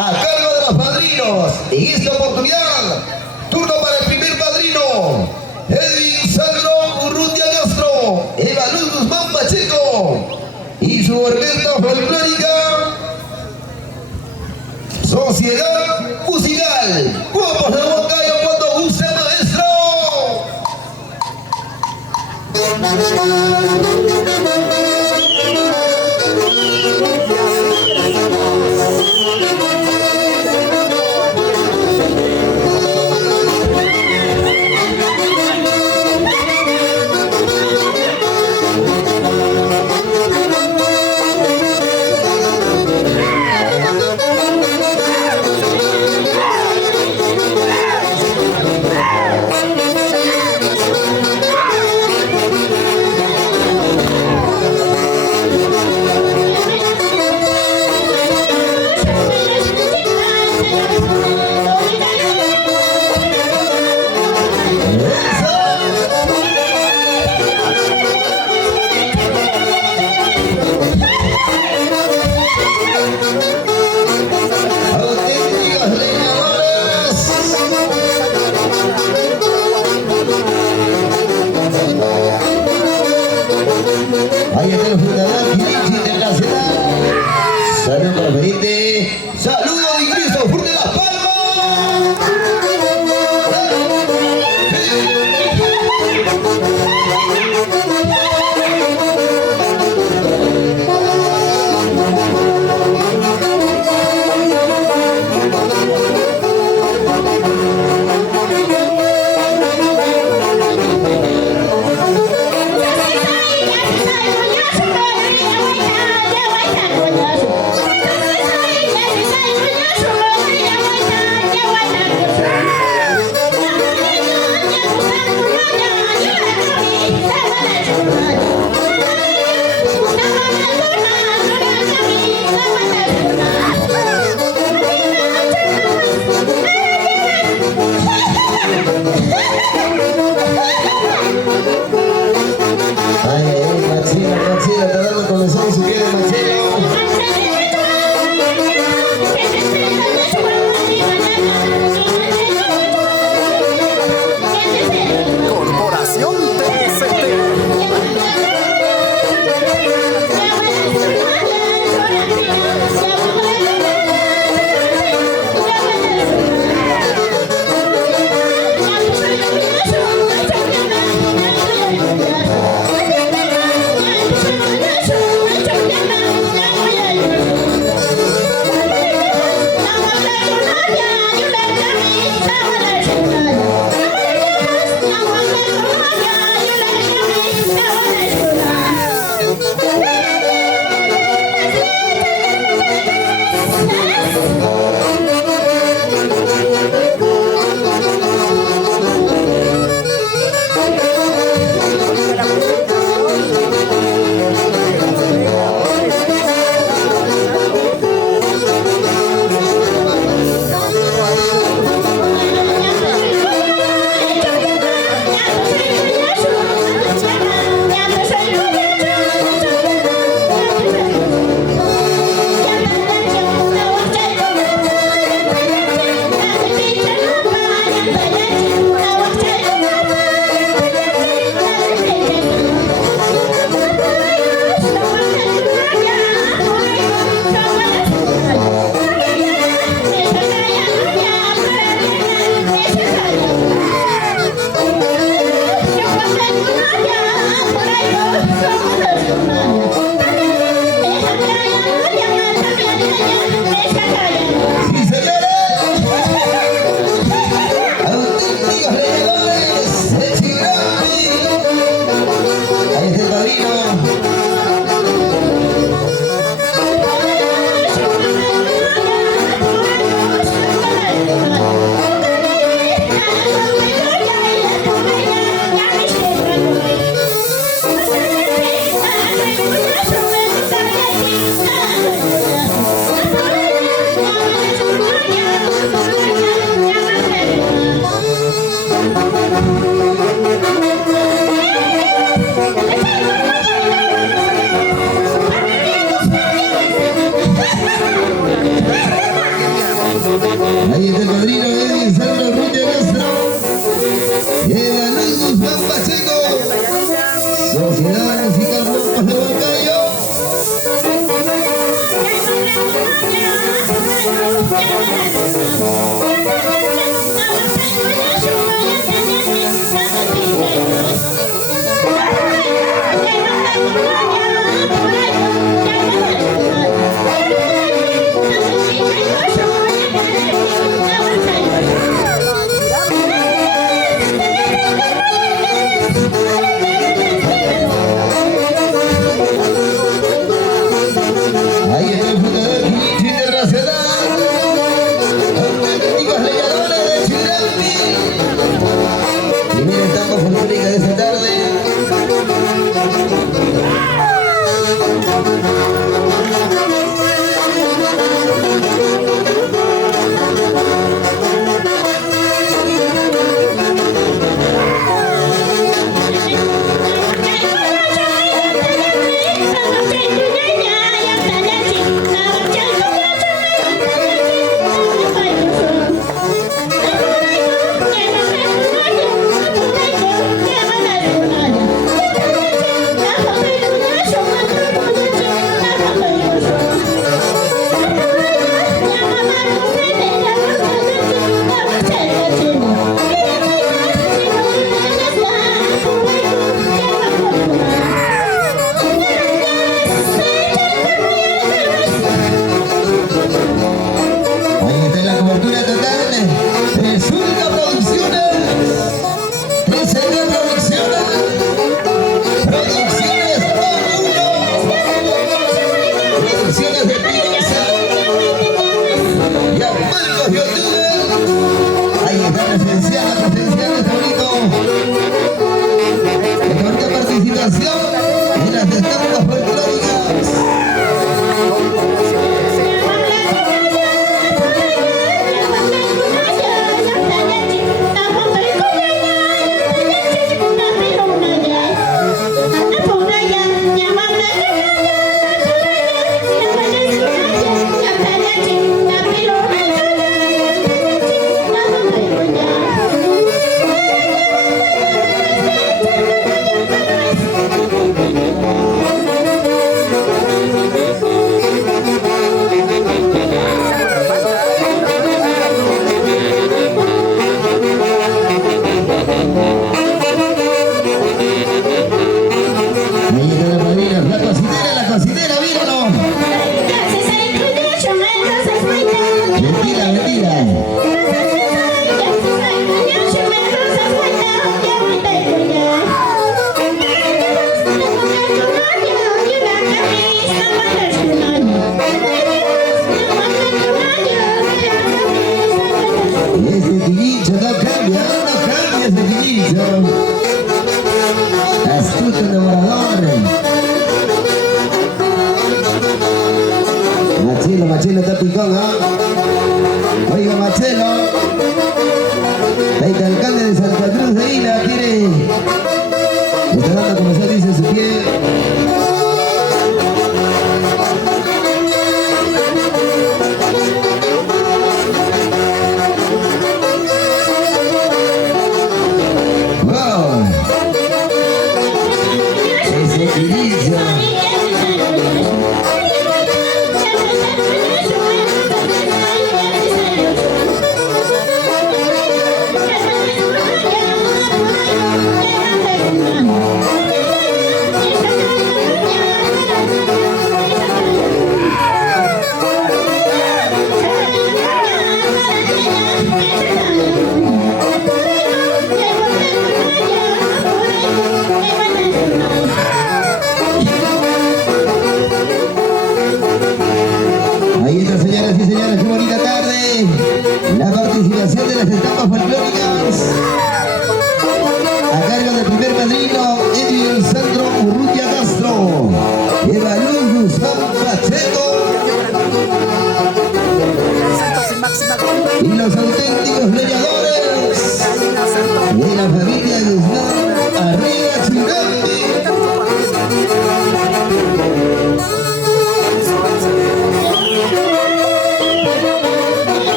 a cargo de los padrinos. En esta oportunidad, turno para el primer padrino, Edwin Sandro Urrutia Castro, Eva Luz Guzmán Pacheco y su orquesta folclórica Sociedad Musical. ¡Vamos de Huancayo cuando guste, maestro! Ahí está el padrino Edwin Sandro Urrutia Castro. Eva Luz Guzmán Pacheco. Sociedad Musical López de Huancayo. Ahí está el fundador Quinich Internacional. Auténticos leñadores de Chirambi. Primera etapa folclórica de esta tarde. En las estampas folclóricas. Astuto enamorador. Machelo está picón, ¿ah? Oiga, Machelo. Ahí está el alcalde de Santa Cruz de Ila, quiere. Está dando como se dice su pie. Ahí está, señoras y señores, qué bonita tarde. La participación de las estampas folclóricas a cargo del primer padrino Edwin Sandro Urrutia Castro, Eva Luz Guzmán Pacheco y los auténticos leñadores de la familia Guzmán Arriba Chirambi.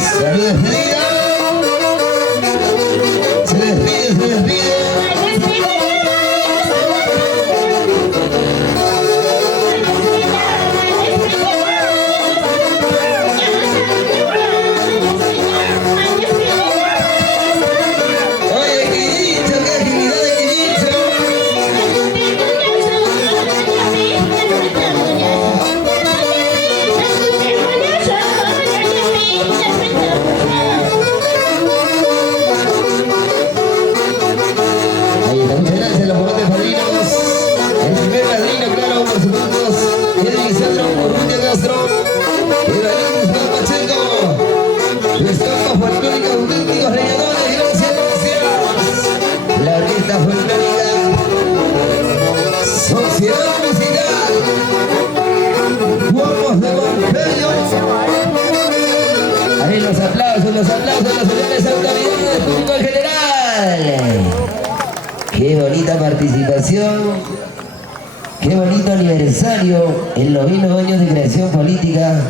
Salud despedida. Se despide, se despide. Oye, qué dicho, qué agilidad, qué dicho. Ahí está, muchas gracias a los votantes padrinos. El primer padrino, claro, por supuesto, Edwin Sandro Urrutia Castro, Evelyn Guzmán Pacheco, los campos folclóricos auténticos leñadores, gracias, gracias. La orquesta folclórica, Sociedad Musical, Cuerpos de Evangelio. Ahí los aplausos, las señores autoridades, público en general. Qué bonita participación, qué bonito aniversario en los 9 años de creación política